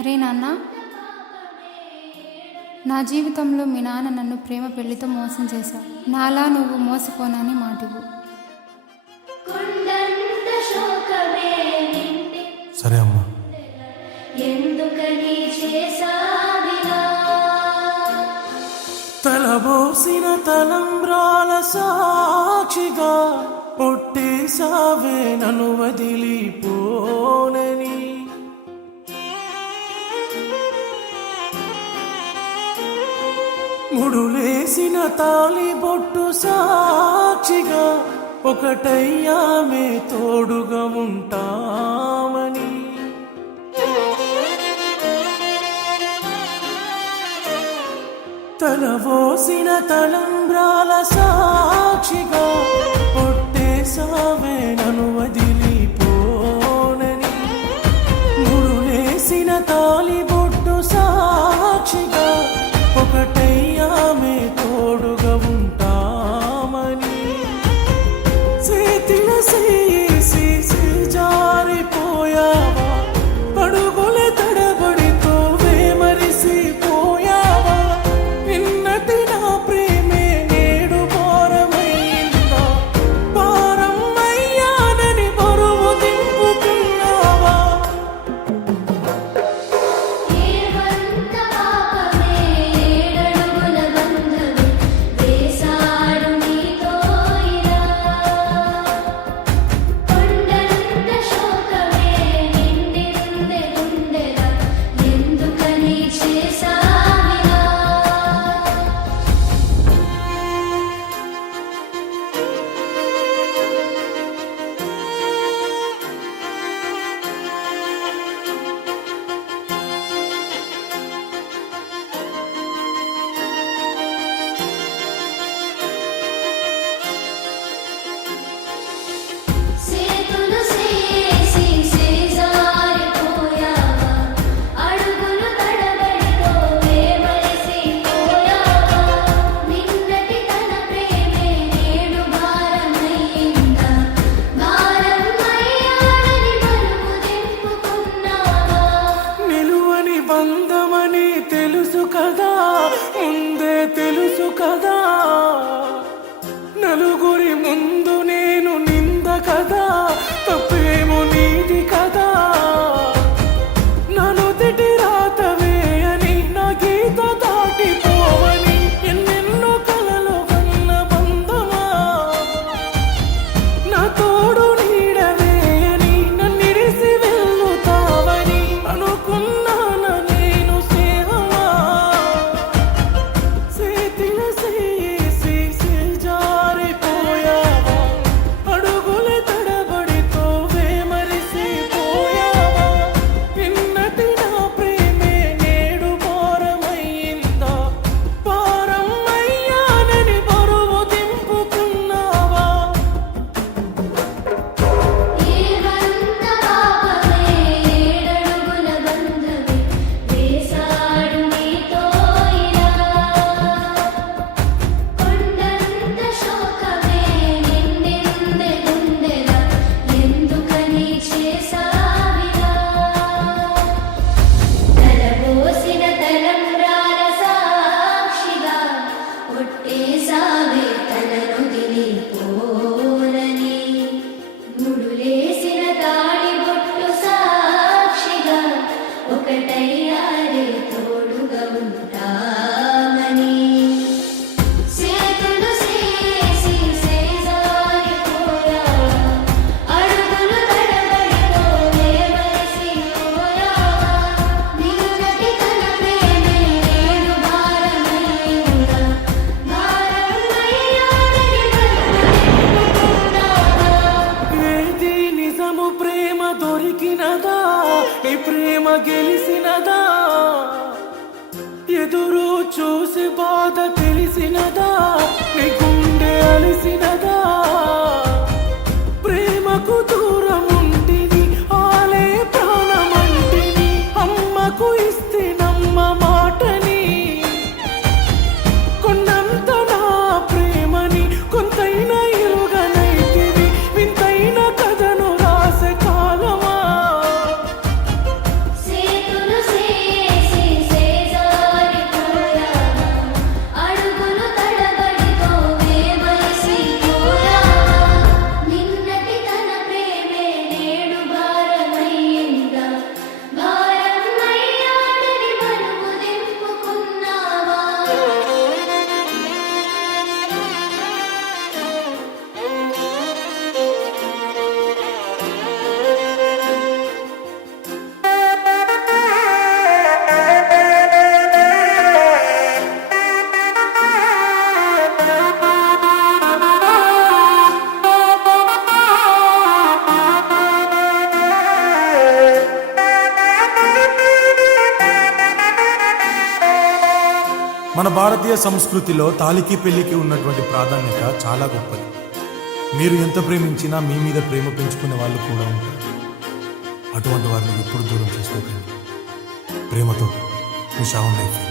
అరే నాన్న, నా జీవితంలో మీ నాన్న నన్ను ప్రేమ పెళ్లితో మోసం చేశావు. నాలా నువ్వు మోసపోనని మాటివు. సరే అమ్మా. తలబోసిన తలంబ్రాల సాక్షిగా పొట్టేసావే నన్ను వదిలిపోనని. ముడులేసిన తాళి బొట్టు సాక్షిగా ఒకటయ్యామే తోడుగా ఉంటామని. తలవోసిన తలంబ్రాల సాక్షిగా పొట్టేసావే నన్ను వదిలిపోనని. ముడులేసిన తాళి బొట్టు సాక్షిగా ఒకటయ్యామే తోడుగా ఉంటామని. చేతిల చేసి జారిపోయావా, అడుగుల తడబడితో వేమరిసిపోయావా. నిన్నటి నా ప్రేమే నేడు భారమైందా, భారం అయ్యానని బరువు దింపుకున్నావా. బంధమని తెలుసు కదా, ముందే తెలుసు కదా. నలుగురి ముందు నేను నింద కదా, తప్పేమో నీది కదా. నన్ను తిట్టి రాతవే అని నా గీత దాటిపోవని. ఎన్నెన్నో కలలు కన్న బంధమా, నా తోడు నీడవే అని నన్నిడిసి వెళ్ళుతావని అనుకున్నా. దొరికినదా, నీ ప్రేమ గెలిసినదా. ఎదురు చూసి బాధ తెలిసినదా, నీ గుండె అలిసినదా. ప్రేమకు దూరం ఉంటిని, ఆలే ప్రాణమంటిని. అమ్మకు ఇస్తే నమ్మ మాటని, కొన్నంత నా ప్రేమని కొంతైనా ఇరుగనైతివి. వింతైన కథను రాసే కాలమా. సేతులు సే మన భారతీయ సంస్కృతిలో తాలికి పెళ్లికి ఉన్నటువంటి ప్రాధాన్యత చాలా గొప్పది. మీరు ఎంత ప్రేమించినా మీ మీద ప్రేమ పెంచుకునే వాళ్ళు కూడా ఉంటారు. అటువంటి వారిని ఎప్పుడు దూరం చేసుకోకండి. ప్రేమతో మీ శ్రావణ్ లైఫ్.